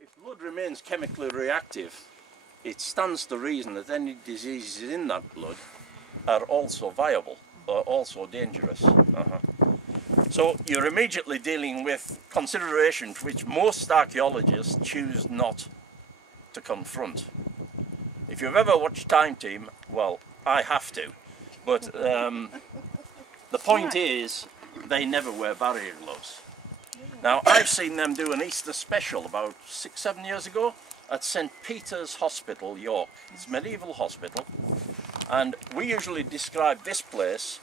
if blood remains chemically reactive, it stands to reason that any diseases in that blood are also viable, or also dangerous. So you're immediately dealing with considerations which most archaeologists choose not to confront. If you've ever watched Time Team, well, I have to, but the point is they never wear barrier gloves. Now, I've seen them do an Easter special about 6-7 years ago at St. Peter's Hospital, York. It's a medieval hospital, and we usually describe this place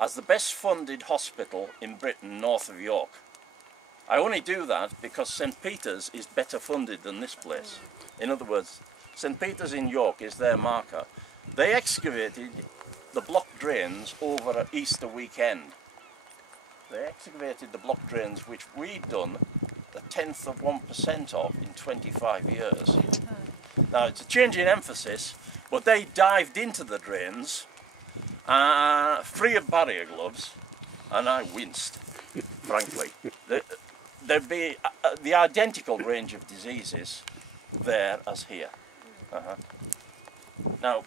as the best funded hospital in Britain north of York. I only do that because St. Peter's is better funded than this place. In other words, St. Peter's in York is their marker. They excavated the block drains over an Easter weekend. They excavated the block drains which we'd done the 1/10 of 1% of in 25 years. Now, it's a change in emphasis, but they dived into the drains free of barrier gloves, and I winced, frankly. There'd be the identical range of diseases there as here. Now,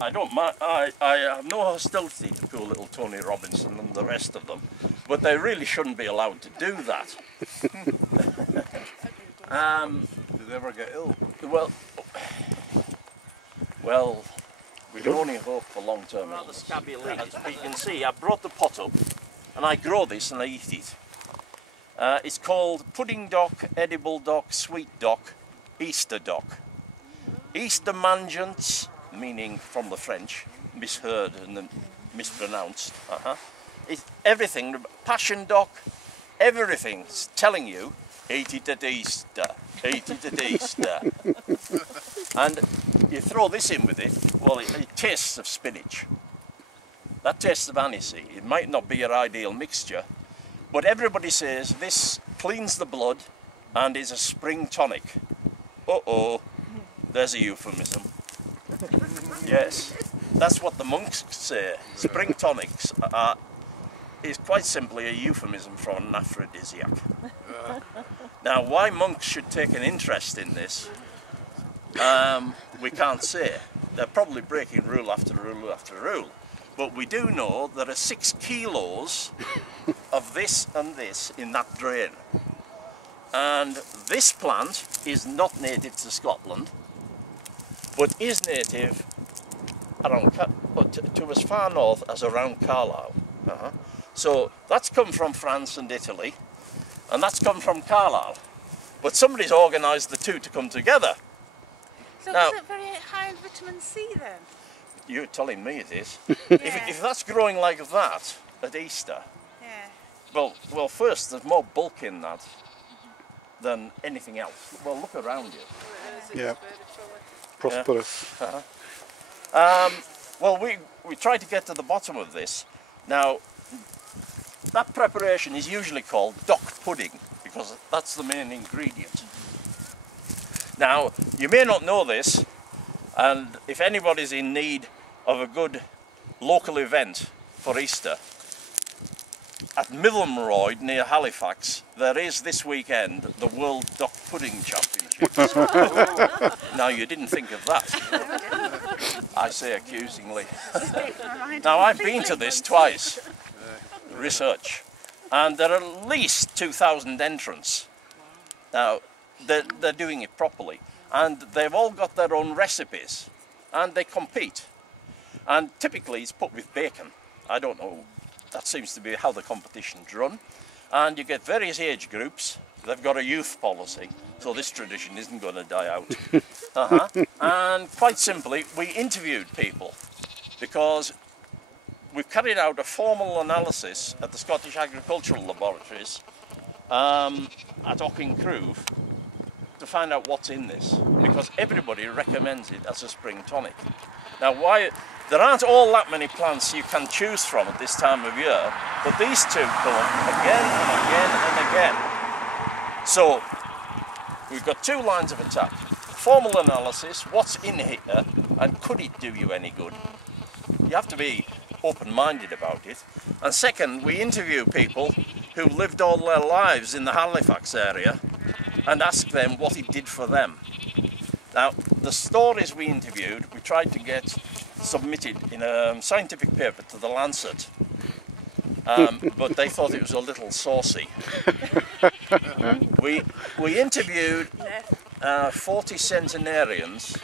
I don't mind, I have no hostility to poor little Tony Robinson and the rest of them, but they really shouldn't be allowed to do that. Did they ever get ill? Well, we can only hope for long-term illness. Scabby leaves. But you can see, I brought the pot up, and I grow this and I eat it. It's called pudding dock, edible dock, sweet dock, Easter dock. Easter mangians, meaning from the French, misheard and mispronounced. It's everything, passion dock, everything's telling you, eat it at Easter, eat it at Easter. And you throw this in with it, well, it tastes of spinach. That tastes of aniseed. It might not be your ideal mixture, but everybody says this cleans the blood and is a spring tonic. Uh-oh, there's a euphemism. Yes, that's what the monks say. Spring tonics is quite simply a euphemism for an aphrodisiac. Now, why monks should take an interest in this, we can't say. They're probably breaking rule after rule after rule. But we do know there are 6 kilos of this and this in that drain. And this plant is not native to Scotland, but is native around, to as far north as around Carlisle. So that's come from France and Italy, and that's come from Carlisle. But somebody's organised the two to come together. So now, is it very high in vitamin C then? You're telling me it is. Yeah. If that's growing like that at Easter, yeah. well, first there's more bulk in that than anything else. Well, look around you. Yeah. Prosperous. Well, we try to get to the bottom of this. Now, that preparation is usually called dock pudding because that's the main ingredient. Now, you may not know this, and if anybody's in need of a good local event for Easter, at Millenroyd near Halifax, there is this weekend the World Dock Pudding Championships. Now, you didn't think of that, I say accusingly. Now, I've been to this twice, research, and there are at least 2,000 entrants. Now, they're doing it properly, and they've all got their own recipes, and they compete. And typically it's put with bacon. I don't know, that seems to be how the competition's run. And you get various age groups. They've got a youth policy, so this tradition isn't going to die out. And quite simply, we interviewed people because we've carried out a formal analysis at the Scottish Agricultural Laboratories at Auchincruive to find out what's in this, because everybody recommends it as a spring tonic. Now, there aren't all that many plants you can choose from at this time of year, but these two come up again and again and again. So we've got 2 lines of attack: formal analysis, what's in here and could it do you any good? You have to be open-minded about it. And second, we interview people who lived all their lives in the Halifax area and ask them what it did for them. Now, the stories we interviewed, we tried to get submitted in a scientific paper to the Lancet, but they thought it was a little saucy. We interviewed 40 centenarians,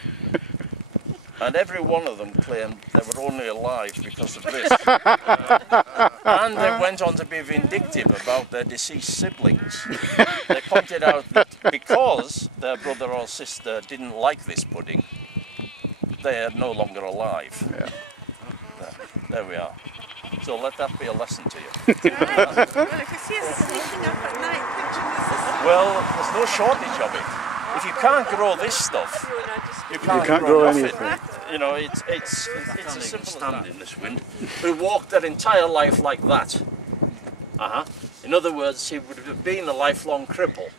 and every one of them claimed they were only alive because of this. And they went on to be vindictive about their deceased siblings. They pointed out that because their brother or sister didn't like this pudding, they are no longer alive. Yeah. There we are. So let that be a lesson to you. Right. Well, if you see us sneaking up at night, picturing this Well, there's no shortage of it. If you can't grow this stuff, you can't grow nothing. anything. You know, it's as simple as that. In this wind, who walked their entire life like that. In other words, he would have been a lifelong cripple.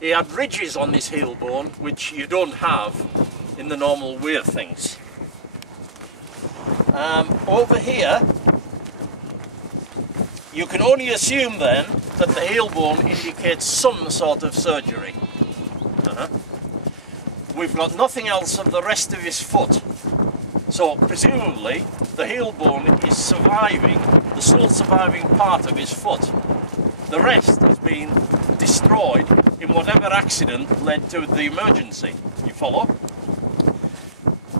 He had ridges on his heel bone, which you don't have in the normal way of things. Over here, you can only assume then that the heel bone indicates some sort of surgery. We've got nothing else of the rest of his foot. So presumably the heel bone is surviving, the sole surviving part of his foot. The rest has been destroyed in whatever accident led to the emergency. You follow?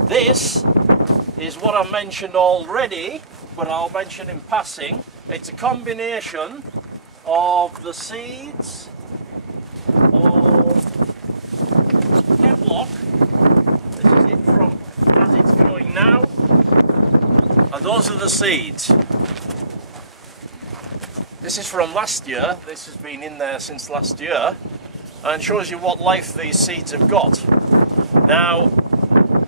This is what I mentioned already, but I'll mention in passing. It's a combination of the seeds of hemlock. This is it from as it's growing now, and those are the seeds. This is from last year. This has been in there since last year, and shows you what life these seeds have got. Now,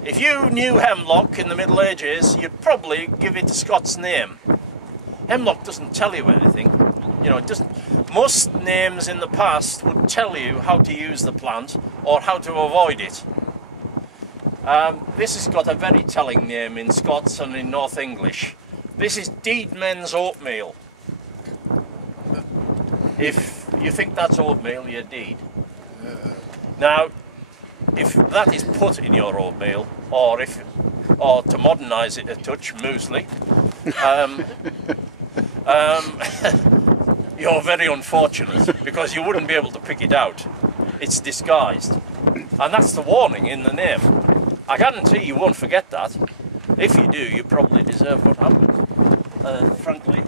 if you knew hemlock in the Middle Ages, you'd probably give it a Scots name. Hemlock doesn't tell you anything. You know, it doesn't. Most names in the past would tell you how to use the plant or how to avoid it. This has got a very telling name in Scots and in North English. This is Deedmen's oatmeal. If you think that's oatmeal, you're deed. Now, if that is put in your oatmeal, or to modernise it a touch, muesli, you're very unfortunate, because you wouldn't be able to pick it out. It's disguised. And that's the warning in the name. I guarantee you won't forget that. If you do, you probably deserve what happened. Frankly,